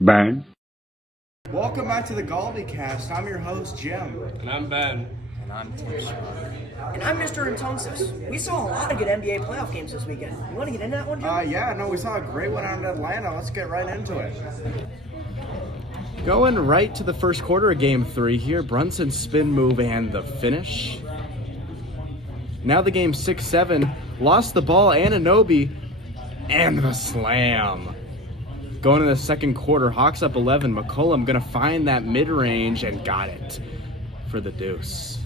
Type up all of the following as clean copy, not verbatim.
Ben. Welcome back to the GaldyCast. I'm your host, Jim. And I'm Ben. And I'm Tim Shaw. And I'm Mr. Entonces. We saw a lot of good NBA playoff games this weekend. You want to get into that one, Jim? Yeah, no, we saw a great one out in Atlanta. Let's get right into it. Going right to the first quarter of Game 3 here. Brunson spin move and the finish. Now the game 6-7. Lost the ball, Anunoby, and the slam. Going to the second quarter, Hawks up 11. McCollum going to find that mid-range and got it for the deuce.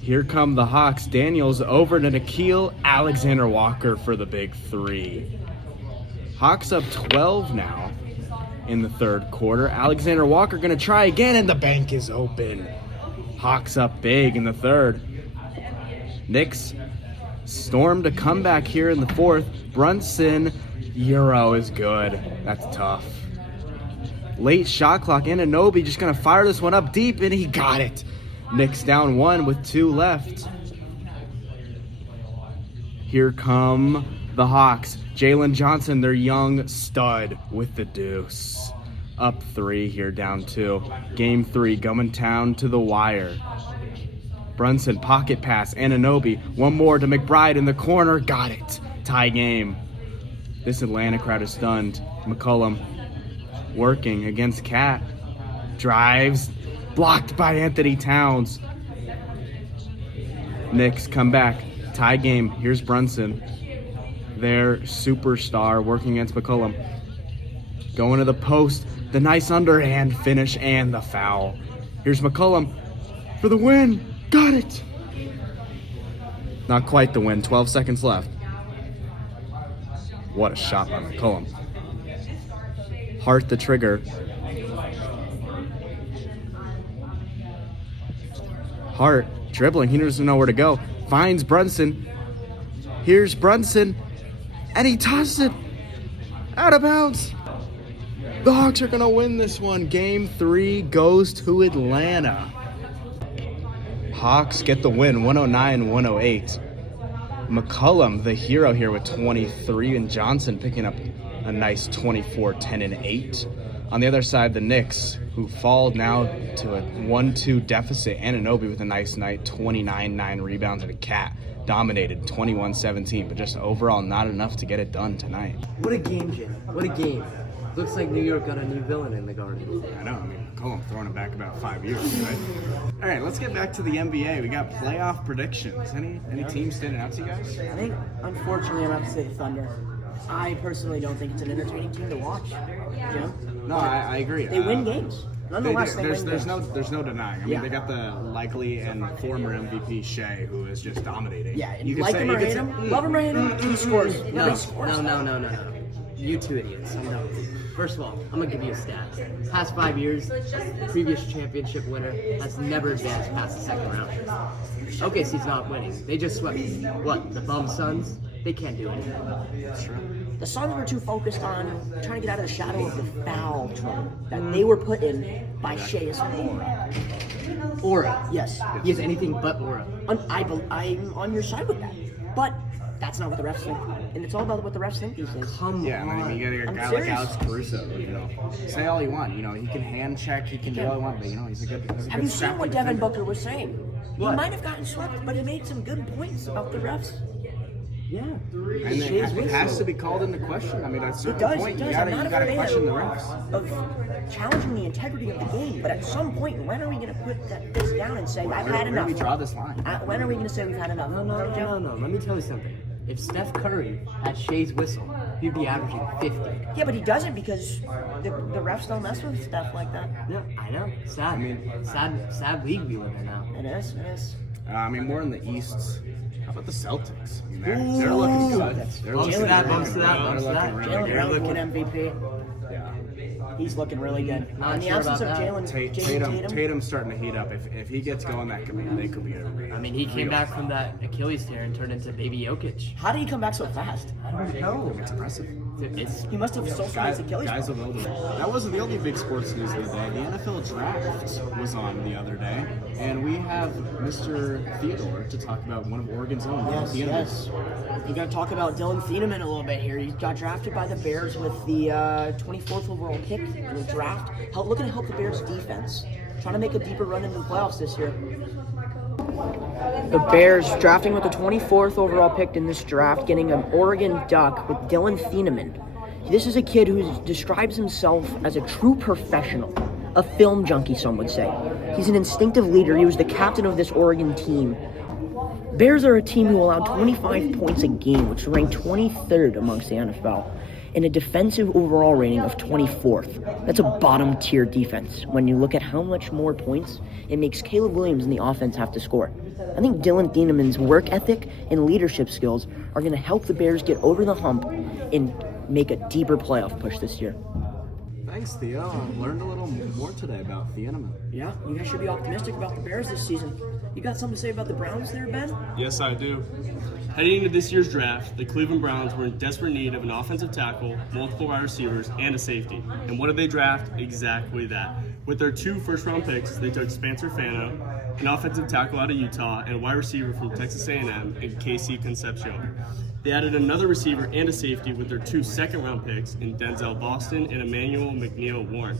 Here come the Hawks. Daniels over to Nickeil Alexander Walker for the big three. Hawks up 12 now in the third quarter. Alexander Walker going to try again, and the bank is open. Hawks up big in the third. Knicks storm to come back here in the fourth. Brunson, Euro is good. That's tough. Late shot clock. Anunoby just going to fire this one up deep, and he got it. Knicks down one with 2 left. Here come the Hawks. Jalen Johnson, their young stud, with the deuce. Up 3 here, down 2. Game 3, going down to the wire. Brunson, pocket pass, Anunoby. One more to McBride in the corner. Got it. Tie game. This Atlanta crowd is stunned. McCollum working against Cat. Drives. Blocked by Anthony Towns. Knicks come back. Tie game. Here's Brunson. Their superstar working against McCollum. Going to the post. The nice underhand finish and the foul. Here's McCollum for the win. Got it. Not quite the win. 12 seconds left. What a shot by McCollum. Hart the trigger. Hart dribbling. He doesn't know where to go. Finds Brunson. Here's Brunson. And he tosses it out of bounds. The Hawks are going to win this one. Game 3 goes to Atlanta. Hawks get the win, 109-108. McCollum, the hero here with 23, and Johnson picking up a nice 24, 10, and 8. On the other side, the Knicks, who fall now to a 1-2 deficit. Anunoby with a nice night, 29, 9 rebounds, and a Cat dominated 21-17, but just overall not enough to get it done tonight. What a game, Jim. What a game. Looks like New York got a new villain in the Garden. I know. I mean, McCollum throwing it back about 5 years, right? All right, let's get back to the NBA. We got playoff predictions. Any teams standing out to you guys? I think, unfortunately, I'm going to have to say the Thunder. I personally don't think it's an entertaining team to watch. Jim? No, I agree. They win games. Nonetheless, they win there's games. no denying. I mean, Yeah. they got the likely and former MVP Shea, who is just dominating. Yeah, You could like say- him you or could hate say- him, love him or hate him, he scores. No, He scores. no. You two idiots. I'm done with you. First of all, I'm going to give you a stat. Past 5 years, previous championship winner has never advanced past the second round. OKC's not winning. They just swept, the bum Suns? They can't do anything. The Suns were too focused on trying to get out of the shadow of the foul trouble that they were put in by Shea's aura. Aura. Yes. He has anything but aura. I'm on your side with that. But that's not what the refs think. And it's all about what the refs think these days. Come Yeah, on. I mean, you got a I'm guy like serious. Alex Caruso, you know. Say all you want, you know, he can hand check, he can do all he wants, but, you know, he's a good Have you seen what scrappy Devin defender. Booker was saying? What? He might have gotten swept, but he made some good points about the refs. Yeah. And it has to be called into question. I mean, at a It certain does, point, it does. you I'm gotta not a fan question the refs. of challenging the integrity of the game, but at some point, when are we going to put this down and say, I've had Where enough? do we draw this line? When are we going to say we've had enough? No. Let me tell you something. If Steph Curry had Shea's whistle, he'd be averaging 50. Yeah, but he doesn't because the refs don't mess with stuff like that. Yeah, I know. Sad. I mean, sad league we live in now. It is. I mean, more in the East. How about the Celtics? I mean, they're looking good. They're Bumps to looking that, really bumps to good. that, They're bumps to that. looking really Jalen good. Brown won MVP. Yeah. He's looking really good. Not In the sure absence of about that. Jalen Tatum, Tatum's starting to heat up. If he gets going, they could be a I mean, he came back from that Achilles tear and turned into baby Jokic. how did he come back so fast? I don't know. It's impressive. He must have socialized his Achilles. Guys of older. That wasn't the only big sports news of the day. The NFL draft was on the other day, and we have Mr. Theodore to talk about one of Oregon's own. Yes. We got to talk about Dylan Thieneman a little bit here. He got drafted by the Bears with the 24th overall pick in the draft. Looking to help the Bears defense. Trying to make a deeper run into the playoffs this year. The Bears drafting with the 24th overall pick in this draft, getting an Oregon Duck with Dylan Thieneman. This is a kid who describes himself as a true professional, a film junkie, some would say. He's an instinctive leader. He was the captain of this Oregon team. Bears are a team who allowed 25 points a game, which ranked 23rd amongst the NFL, and a defensive overall rating of 24th. That's a bottom tier defense. When you look at how much more points it makes Caleb Williams and the offense have to score. I think Dylan Thieneman's work ethic and leadership skills are going to help the Bears get over the hump and make a deeper playoff push this year. Thanks, Theo. I learned a little more today about Thieneman. Yeah, you guys should be optimistic about the Bears this season. You got something to say about the Browns there, Ben? Yes, I do. Heading into this year's draft, the Cleveland Browns were in desperate need of an offensive tackle, multiple wide receivers, and a safety. And what did they draft? Exactly that. With their 2 first-round picks, they took Spencer Fano, an offensive tackle out of Utah, and a wide receiver from Texas A&M, and Casey Concepcion. They added another receiver and a safety with their 2 second-round picks in Denzel Boston and Emmanuel McNeil Warren.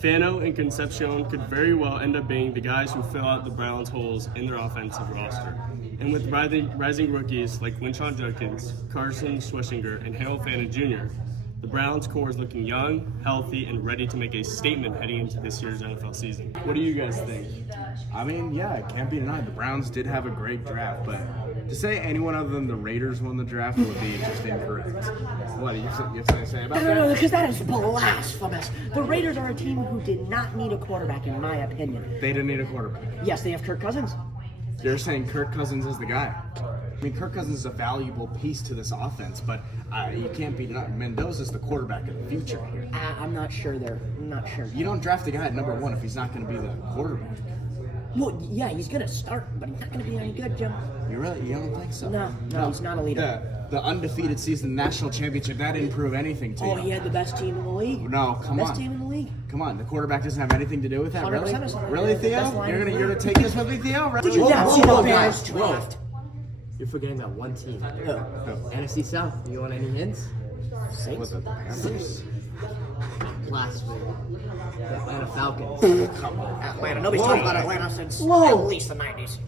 Fano and Concepcion could very well end up being the guys who fill out the Browns' holes in their offensive roster. And with rising rookies like Winshawn Judkins, Carson Schwessinger, and Harold Fannin Jr., the Browns' core is looking young, healthy, and ready to make a statement heading into this year's NFL season. What do you guys think? I mean, yeah, it can't be denied. The Browns did have a great draft, but to say anyone other than the Raiders won the draft would be just incorrect. What do you have something to say about that? No, because that is blasphemous. The Raiders are a team who did not need a quarterback, in my opinion. They didn't need a quarterback. Yes, they have Kirk Cousins. You're saying Kirk Cousins is the guy. I mean, Kirk Cousins is a valuable piece to this offense, but you can't be denied. Mendoza's the quarterback of the future here. I'm not sure there. I'm not sure. You don't draft a guy at number 1 if he's not going to be the quarterback. Well, yeah, he's going to start, but he's not going to be any good, Jim. You don't think so? No, he's not a leader. The undefeated season national championship, that didn't prove anything to you. Oh, he had the best team in the league. No, come on. Best team in the league. Come on, the quarterback doesn't have anything to do with that, really? 100%. Really, Best Theo? line You're in the gonna take this with me, Theo? Did you not see the Bears guys, draft? You're forgetting about one team. Who? NFC South. You want any hints? With the Panthers? Blasphemy. The Atlanta Falcons. Atlanta. Nobody's talking about Atlanta since at least the 90s.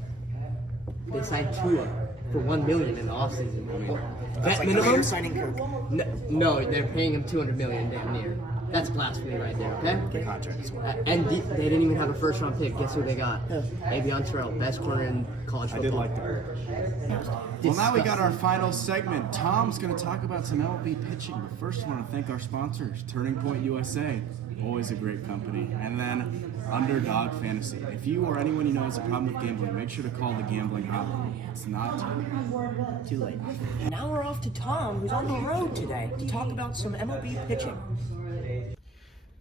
They signed Tua for $1 million in the offseason. That's Vet like minimum? signing Kirk. No, they're paying him $200 million damn near. That's blasphemy right there, okay? The contract is what? And they didn't even have a first-round pick. Guess who they got? Avion Terrell, best corner in college football. I did like that. Well, now we got our final segment. Tom's going to talk about some MLB pitching. But first, I want to thank our sponsors, Turning Point USA, always a great company, and then Underdog Fantasy. If you or anyone you know has a problem with gambling, make sure to call the gambling hotline. It's not Too late. Now we're off to Tom, who's on the road today, to talk about some MLB pitching.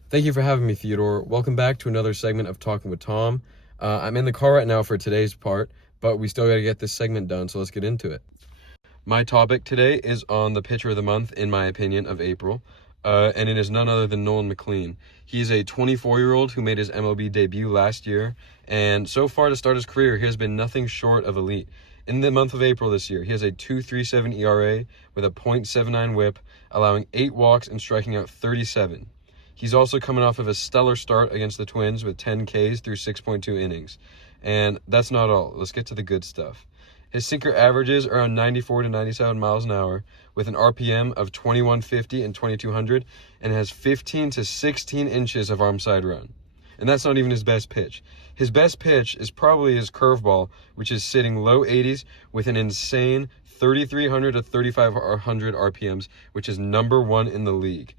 Thank you for having me, Theodore. Welcome back to another segment of Talking with Tom. I'm in the car right now for today's part, but we still got to get this segment done, so let's get into it. My topic today is on the pitcher of the month, in my opinion, of April, and it is none other than Nolan McLean. He is a 24-year-old who made his MLB debut last year, and so far to start his career, he has been nothing short of elite. In the month of April this year, he has a 2.37 ERA with a .79 whip, allowing 8 walks and striking out 37. He's also coming off of a stellar start against the Twins with 10 Ks through 6.2 innings. And that's not all. Let's get to the good stuff. His sinker averages around 94 to 97 miles an hour with an RPM of 2150 and 2200 and has 15 to 16 inches of arm side run. And that's not even his best pitch. His best pitch is probably his curveball, which is sitting low 80s with an insane 3,300 to 3,500 RPMs, which is number 1 in the league.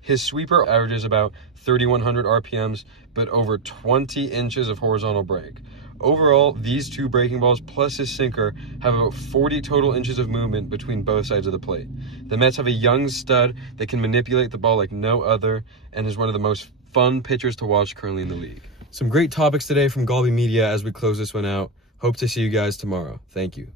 His sweeper averages about 3,100 RPMs, but over 20 inches of horizontal break. Overall, these 2 breaking balls plus his sinker have about 40 total inches of movement between both sides of the plate. The Mets have a young stud that can manipulate the ball like no other and is one of the most fun pitchers to watch currently in the league. Some great topics today from Galby Media as we close this one out. Hope to see you guys tomorrow. Thank you.